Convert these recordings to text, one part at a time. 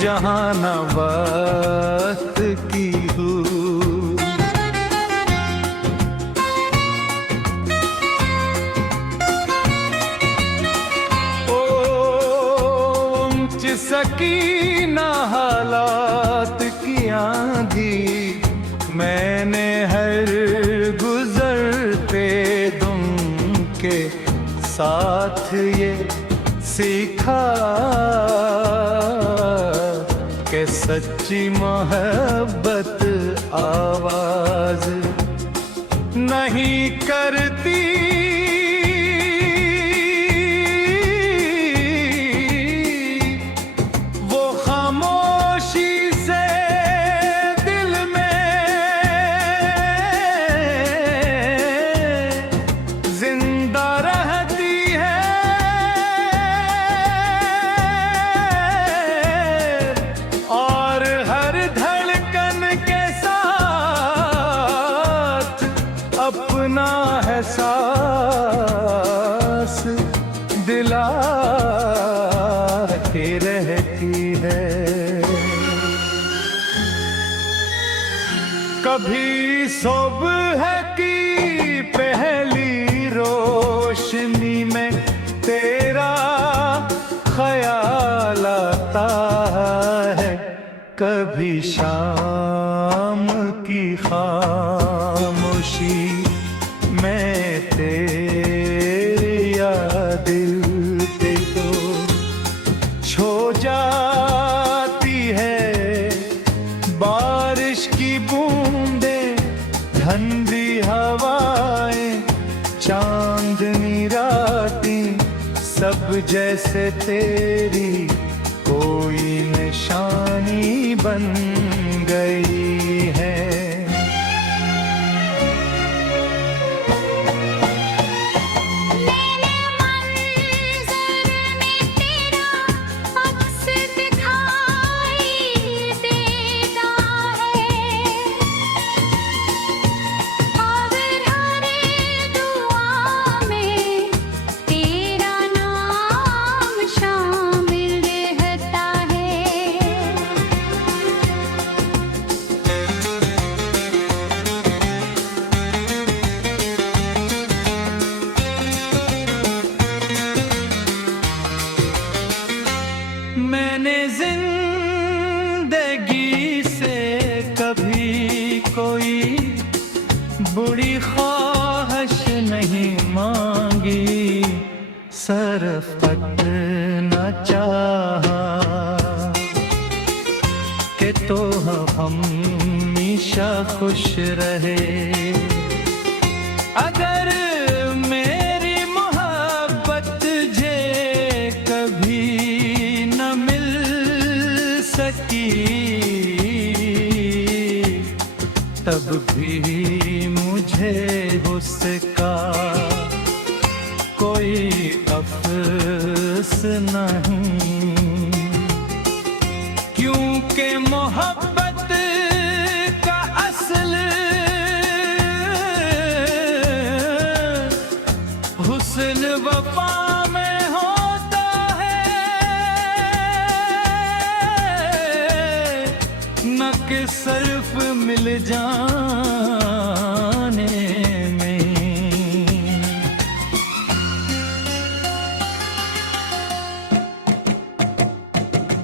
जहाँ न वक्त की हूँ। ऊंच सकी न हालात की आंधी, मैंने हर गुजरते दम के साथ ये सीखा कि सच्ची मोहब्बत आवाज नहीं करती, वो खामोशी से दिल में जिंदा रहती है। और हर धड़कन के साथ अपना एहसास दिलाती रहती है। कभी सुबह की पहली रोशनी में तेरा ख्याल आता है, कभी शाम की खामोशी में तेरी याद दिल पे तो छो जाती है। बारिश की बूंदें, ठंडी हवाएं, चांदनी रातें, सब जैसे तेरी कोई निशानी बन गई है। मैंने जिंदगी से कभी कोई बुरी ख्वाहिश नहीं मांगी, सरफत न चाहा कि तो हमेशा खुश रहे। अगर मेरी मोहब्बत तुझे कभी न मिल सकी, तब भी मुझे उसका कोई अफसोस नहीं, क्योंकि मोहब्बत का असल हुस्न वफा में होता है, न कि सिर्फ मिल जाने में।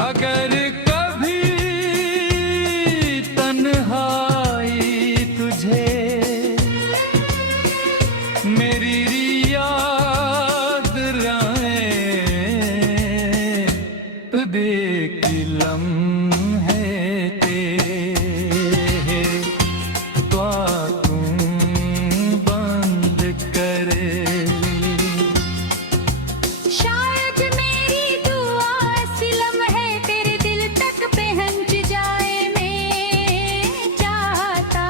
अगर कभी तन्हाई तुझे मेरी याद आए, तो देख लम्हे तेरे तो तुम बंद करे। शायद मेरी दुआ सिलम है तेरे दिल तक पहुंच जाए। मैं चाहता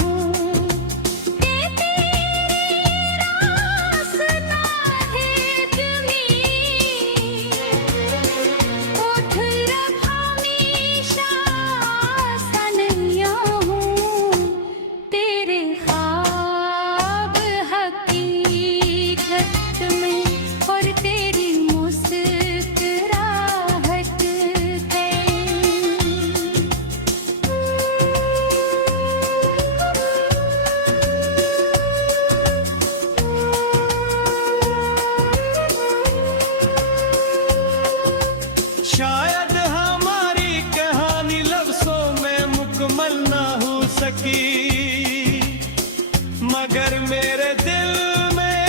हूँ कि तेरी रास्ता है जुमी, उठ रखा मेरी शायद हमारी कहानी लफ्जों में मुकम्मल ना हो सकी, मगर मेरे दिल में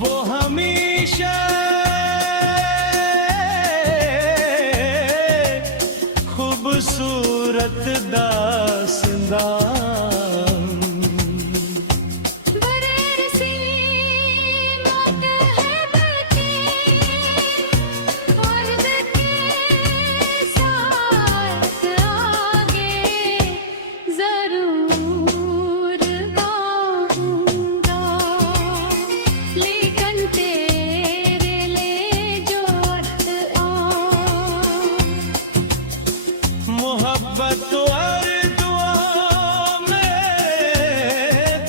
वो हमेशा खूबसूरत दास्तान। बरसी मतहब के मर्द के साथ आगे जरूर आऊंगा, लेकिन तेरे ले जो मोहब्बत और दुआ में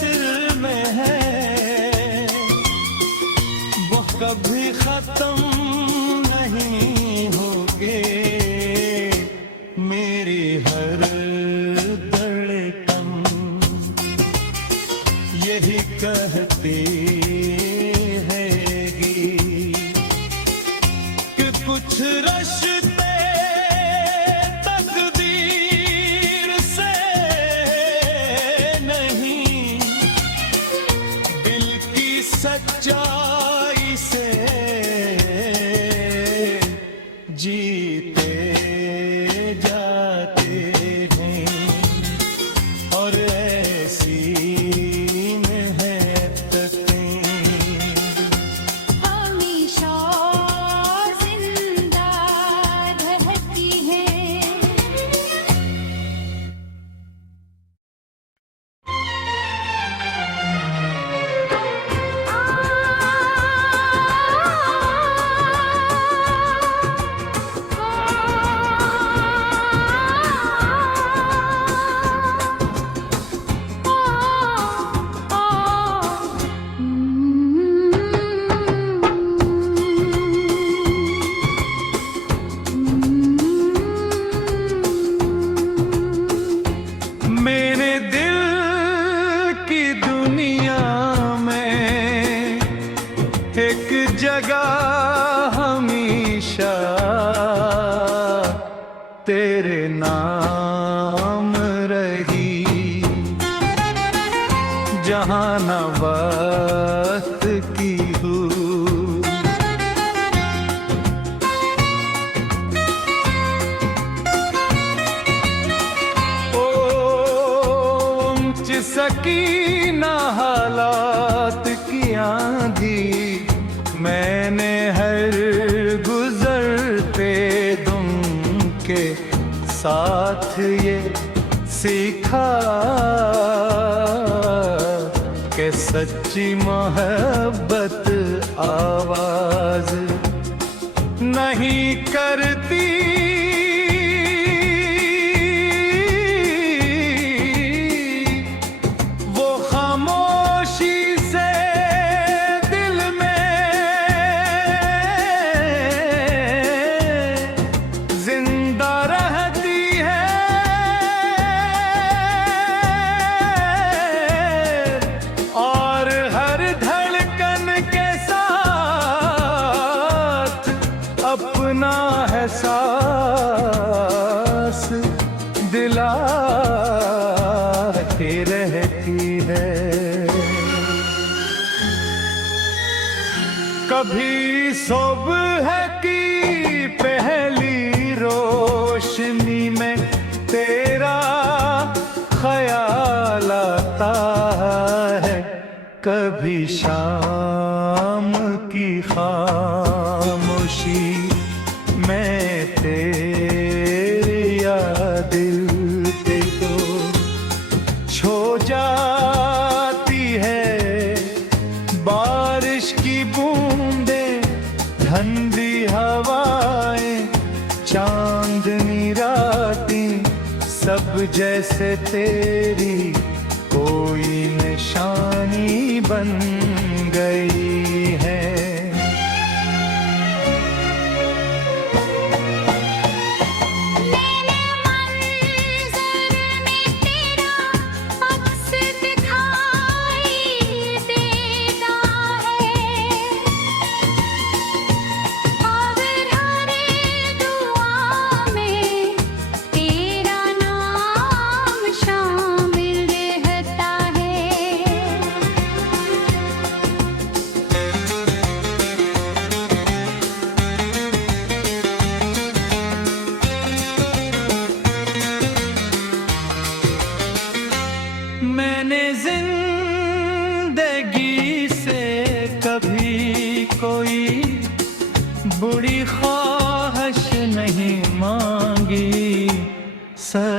दिल में है, वो कभी खत्म नहीं होंगे। मेरी हर धड़कन यही कहती हैगी कि कुछ रिश्ते तकदीर से नहीं, दिल की सच्चाई से जीते जाते हैं, और ऐसी मेहनतें हमेशा जिंदा रहती है। मेरे दिल की दुनिया में एक जगह हमेशा तेरे नाम रही, जहां न वक्त की हूँ सकी ना हालात की आंधी, मैंने हर गुजरते दम के साथ ये सीखा कि सच्ची मोहब्बत आवाज नहीं करती, अपना एहसास दिलाती रहती है। कभी सुबह की पहली रोशनी में तेरा ख्याल आता है, कभी शाम की खामोशी मैं तेरी याद दिल पे तो छो जाती है। बारिश की बूंदें, ठंडी हवाएं, चांदनी रातें, सब जैसे तेरी कोई निशानी बन गई है। मैंने मंजर में तेरा अक्स दिखाई देता है,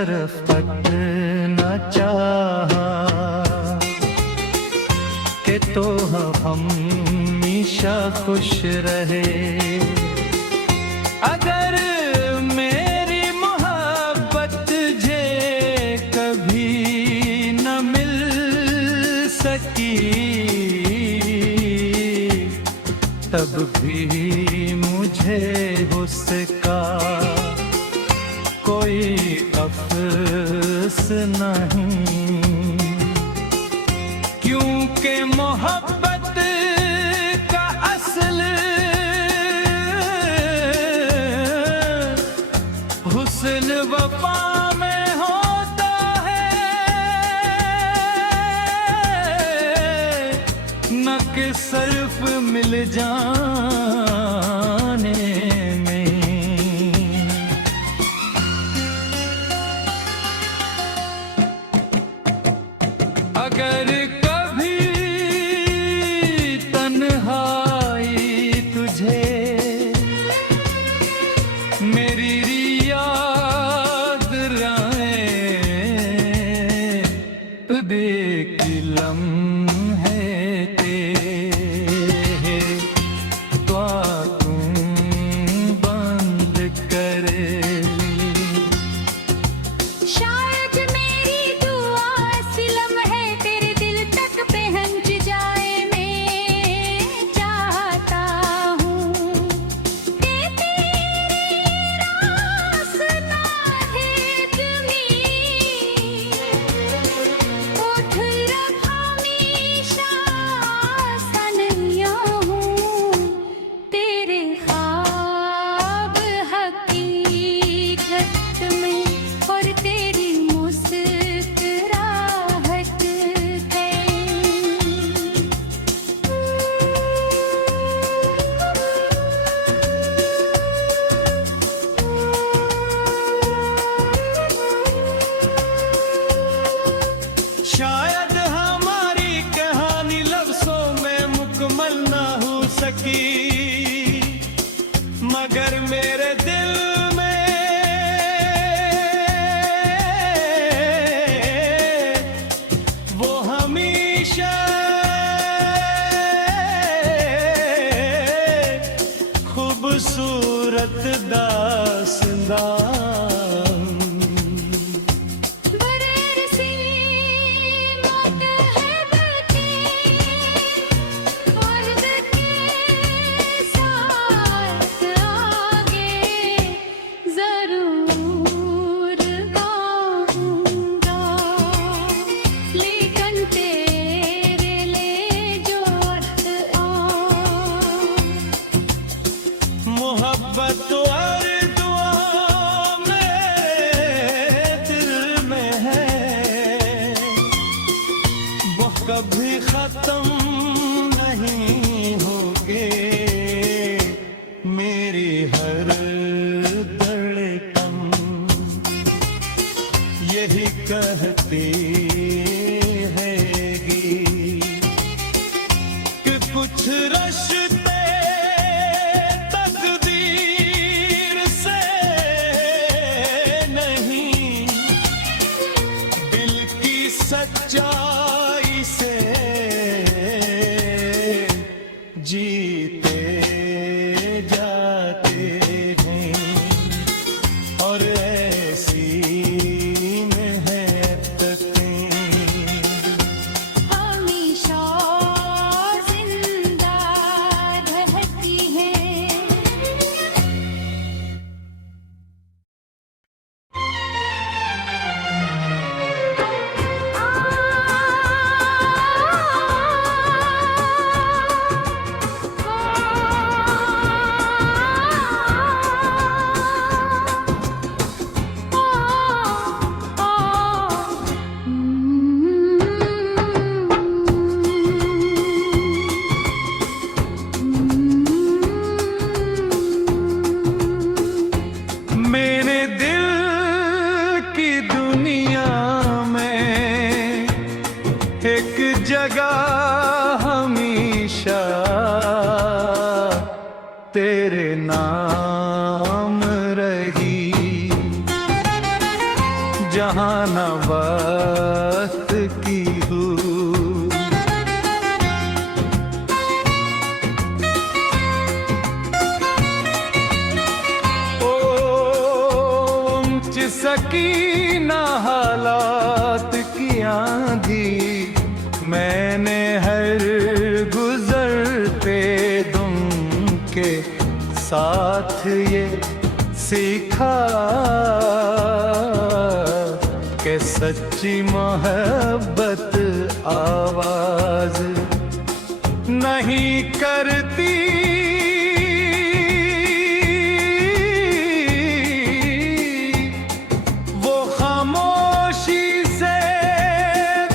शरफत न चाहा कि तो हमेशा खुश रहे। अगर मेरी मोहब्बत तुझे कभी न मिल सकी तब भी मुझे उसका कोई अफसोस नहीं, क्योंकि मोहब्बत का असल हुस्न वफा में होता है, न कि सिर्फ मिल जाने में। अगर कभी तन्हाई तुझे मेरी याद आए तो देख लम्हे तेरे तो तू बंद करे। शायद मेरी दुआ सिलम है तेरे दिल तक पहुंच जाए। मैं चाहता हूँ कि तेरे रास्ता है ज़मीं, उठ रखा हमेशा सनैया हूँ। तेरे ख्वाब हकीकत में और तेरी मुस्कुराहट है। शायद हमारी कहानी लफ्जों में मुकम्मल ना हो सकी, मगर मेरे दिल में वो हमेशा खूबसूरत दास्तान। बरसी मुतहब के फर्द के साथ आगे ज़रूर गाऊंगा, लेकिन तेरे ले जो मोहब्बत और दुआ मेरे दिल में है, वो कभी खत्म नहीं होगे। मेरी हर धड़कन यही कहती हैगी कि कुछ रिश्ते तकदीर से नहीं, दिल की सच्चाई से जीते जाते हैं। और ऐसी में है हमेशा जिंदा रहती है। जगह हमेशा तेरे नाम रही। सकी ना हालात की आंधी, मैंने हर गुजरते दम के साथ ये सीखा कि सच्ची मोहब्बत आवाज नहीं करती, वो खामोशी से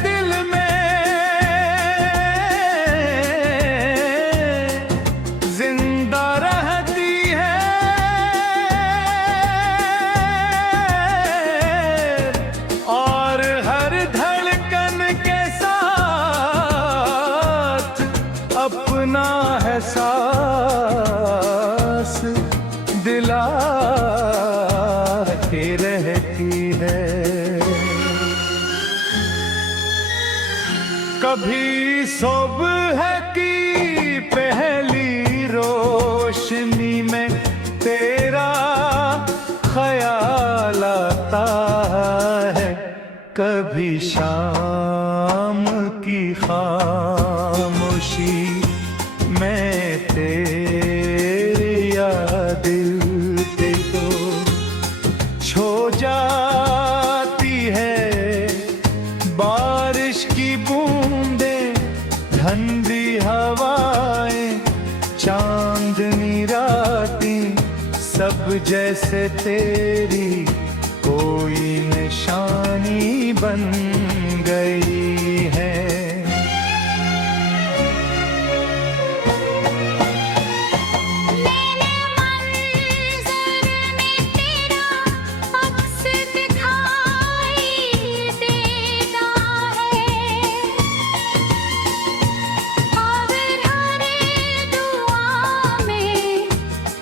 दिल में जिंदा रहती है, और हर धड़कन के साथ अपना एहसास दिलाती रहती है। कभी सुबह की पहली रोशनी में तेरा ख्याल आता है, कभी शाम की खामोशी में तेरी याद दिल पे तो छो जाती है, बारिश की बूंदें ठंडी हवाएं चांदनी रातें सब जैसे तेरी कोई निशानी बन गई है। मैंने मंज़र में तेरा अक्स दिखाई देता है, और हर दुआ में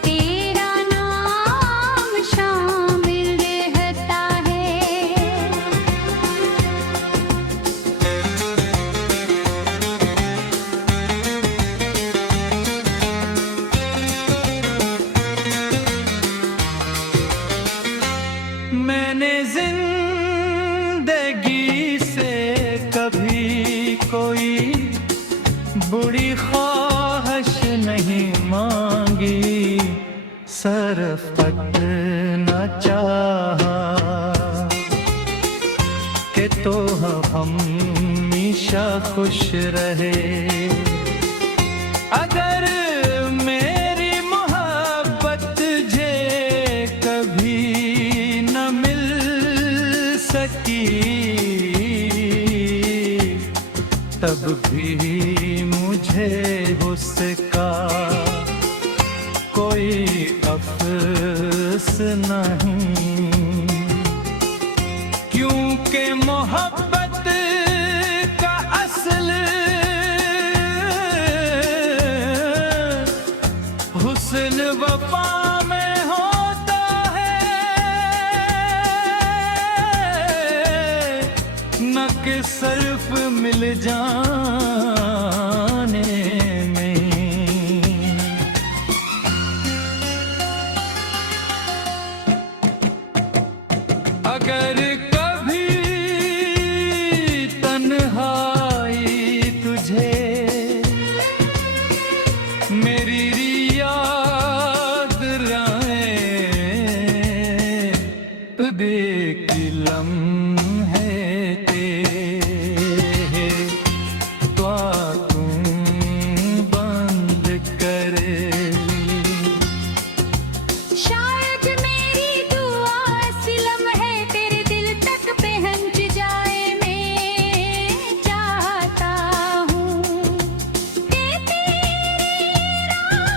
तेरा नाम शामिल रहता है। मैंने जिंदगी से कभी कोई बुरी ख्वाहिश नहीं मांगी, सरफत न चाहा कि तो हमेशा खुश रहे। अगर मेरी मोहब्बत जे कभी न मिल सकी, तब भी मुझे उसका कोई अफसोस नहीं, क्योंकि मोहब्बत का असल हुस्न वफा में होता है, न कि सिर्फ मिल जाने में। अगर कभी तन्हाई तुझे मेरी याद आए, तो देख लम्हे तेरे तो तुम बंद करे। शायद मेरी दुआ सिलम है तेरे दिल तक पहुंच जाए। मैं चाहता हूँ कि तेरी राह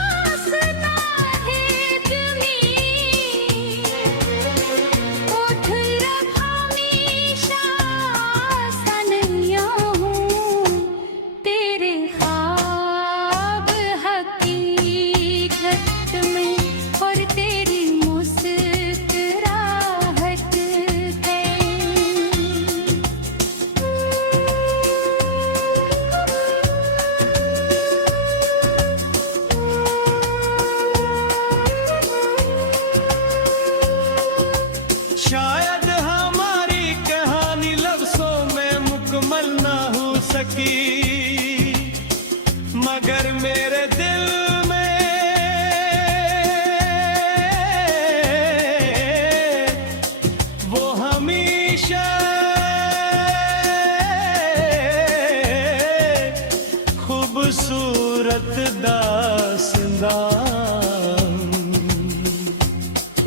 दास्तां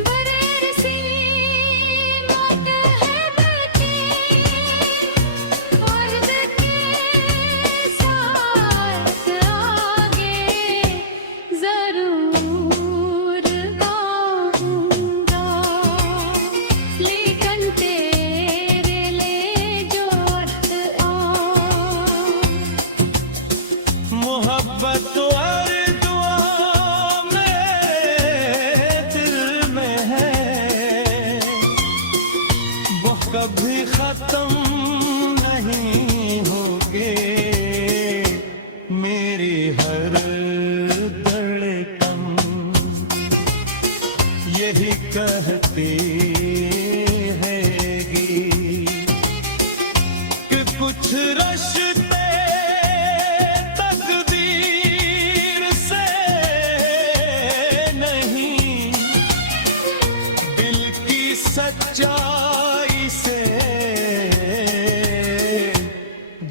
बरेर सी मौत है बल्कि मर्द के साथ आगे जरूर आऊंगा, लेकिन तेरे लिए जो वक्त मोहब्बत और दुआ मेरे दिल में है, वो कभी खत्म नहीं होगे। मेरी हर धड़कन यही कहती हैगी कि कुछ रश्ते तकदीर से नहीं, दिल की सच्चाई से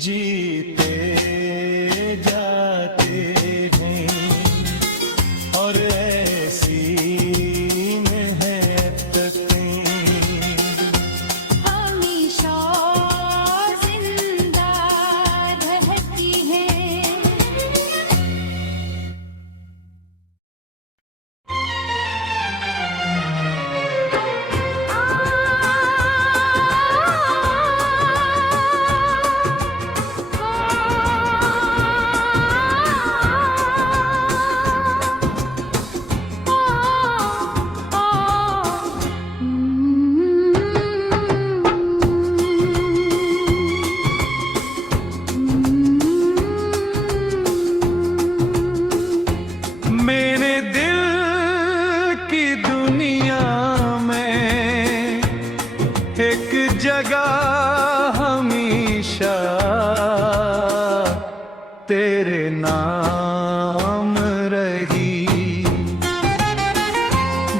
जीते जाते हैं, और ऐसी में है तकदीर। हमेशा जिंदा रहती है। मेरे दिल की दुनिया में एक जगह हमेशा तेरे नाम रही,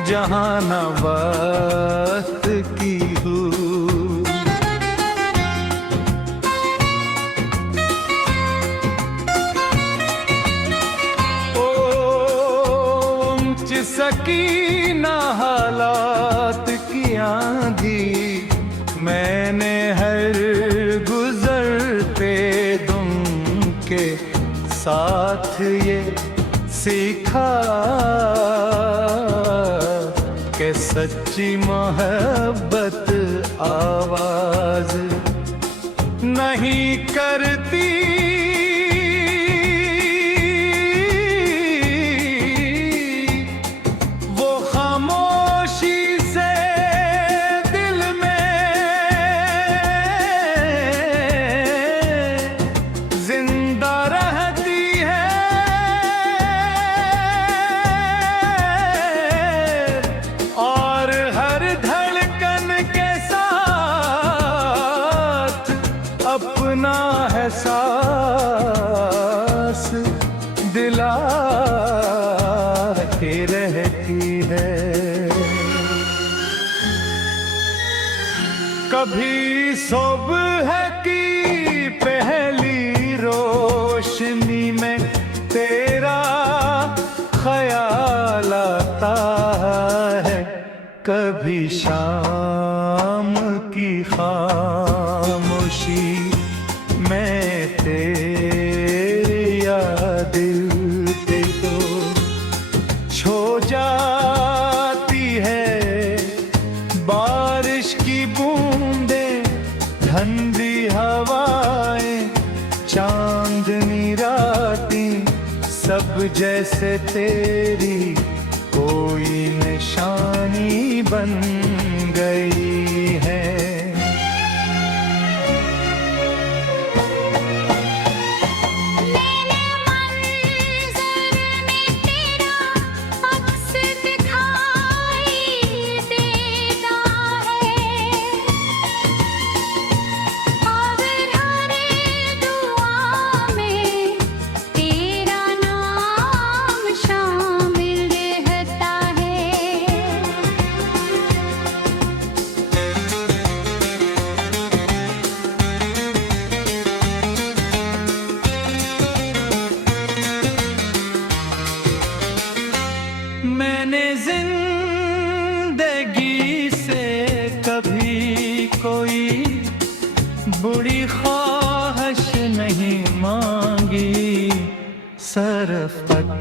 जहाँ न वक्त की हूँ सकीना हालात की आंधी, मैंने हर गुजरते दुम के साथ ये सीखा कि सच्ची मोहब्बत आवाज नहीं करती, अपना एहसास दिलाती रहती है। कभी सुबह की पहली रोशनी में तेरा ख्याल आता है, कभी शाम की खामोशी मैं तेरी याद पे तो छो जाती है। बारिश की बूंदें, ठंडी हवाएं, चांदनी रातें, सब जैसे तेरी कोई निशानी बन गई है।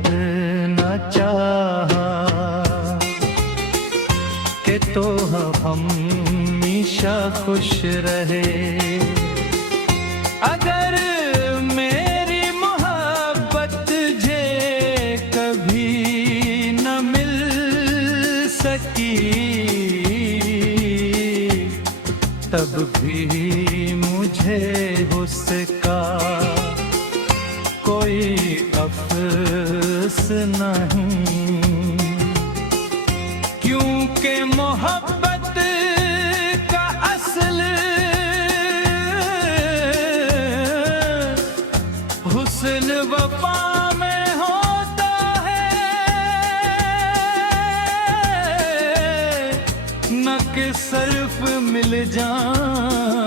न चाहा कि तो हमेशा खुश रहे। अगर मेरी मोहब्बत जे कभी न मिल सकी, तब भी मुझे उसका कोई अफसोस नहीं, क्योंकि मोहब्बत का असल हुस्न वफा में होता है, न कि सिर्फ मिल जाने